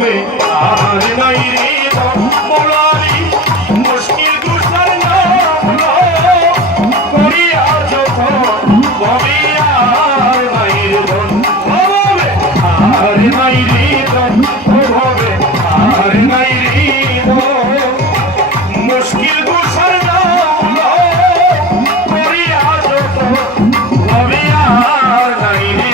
হবে আর নাই রে মোরারি মুশকিল গুসার নাম করিয়া যত হবে আর নাই রে হবে আর নাই রে হবে আর নাই রে মুশকিল গুসার নাম করিয়া যত হবে আর নাই রে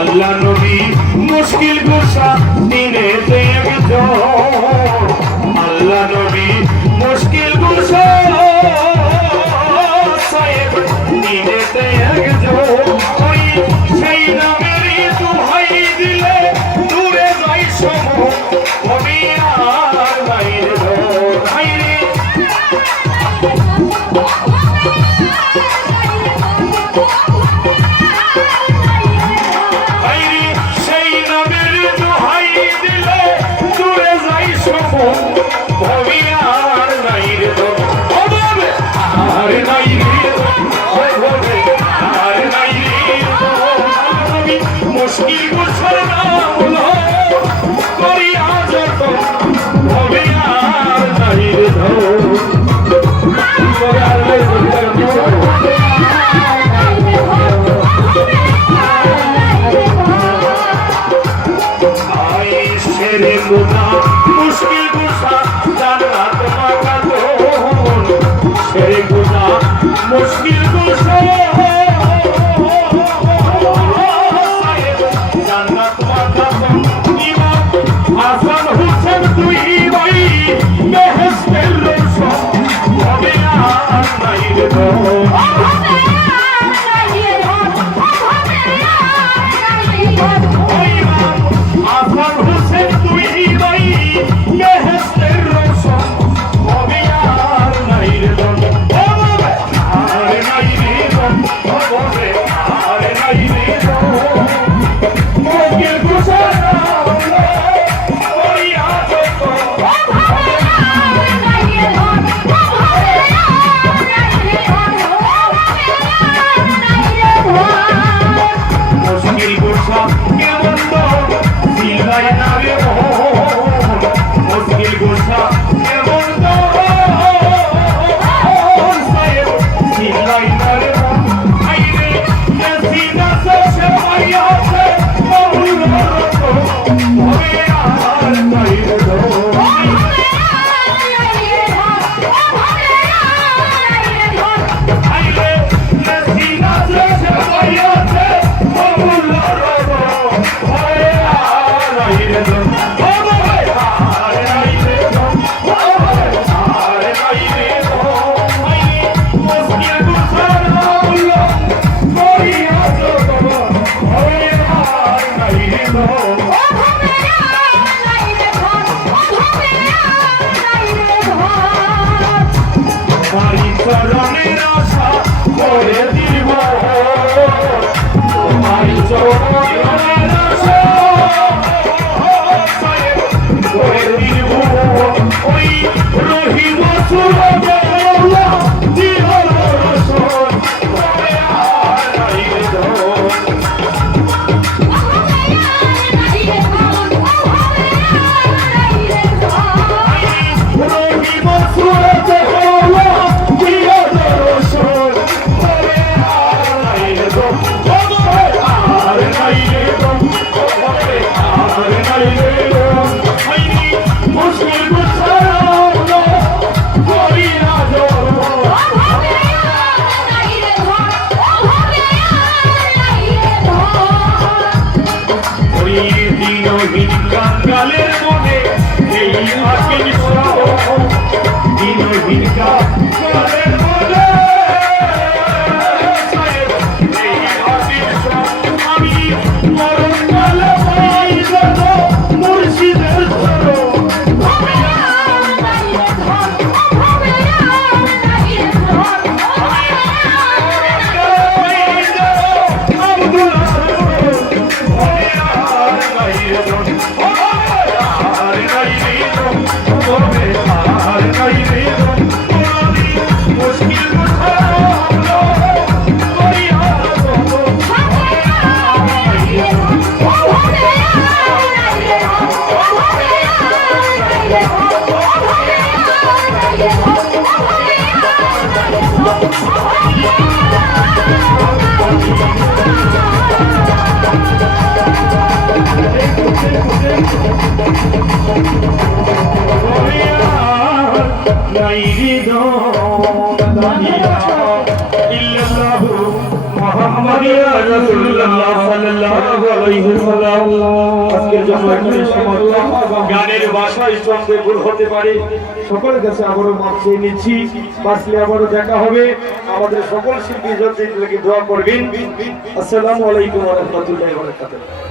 আল্লাহ নবী মুশকিল গুসা দিনে একজন আল্লাহ নবী মুশকিল গুসা সাহেব দিনে একজন ওই সেই নামেরই দোহাই দিলে দূরে যাই সম হবে আর বাইরে বাইরে মুশকিল গুছার নাম করিয়া যত হবে আর নাই রে গুনা মুশকিল গুছা জান্নাত মাকাতো শেরে গুনা মুশকিল গুছা জান্নাত মাকাতো ইমাম হাসান হোসেন দুই ভাই বেহেশতের রোশন হবে আর নাই রে নাই হৃদয় ইল্লাল্লাহু মুহাম্মাদুর রাসূলুল্লাহ সাল্লাল্লাহু আলাইহি ওয়াসাল্লাম। আজকের জন্য এখানে সমাপ্ত। গানের ভাষায় শব্দে ভুল হতে পারে, সকলের কাছে আবারও মাপ চেয়ে নিচ্ছি। বাসলে আবারও দেখা হবে। আমাদের সকল শিল্পী যদি দোয়া করবেন। আসসালামু আলাইকুম ওয়া রাহমাতুল্লাহি ওয়া বারাকাতুহু।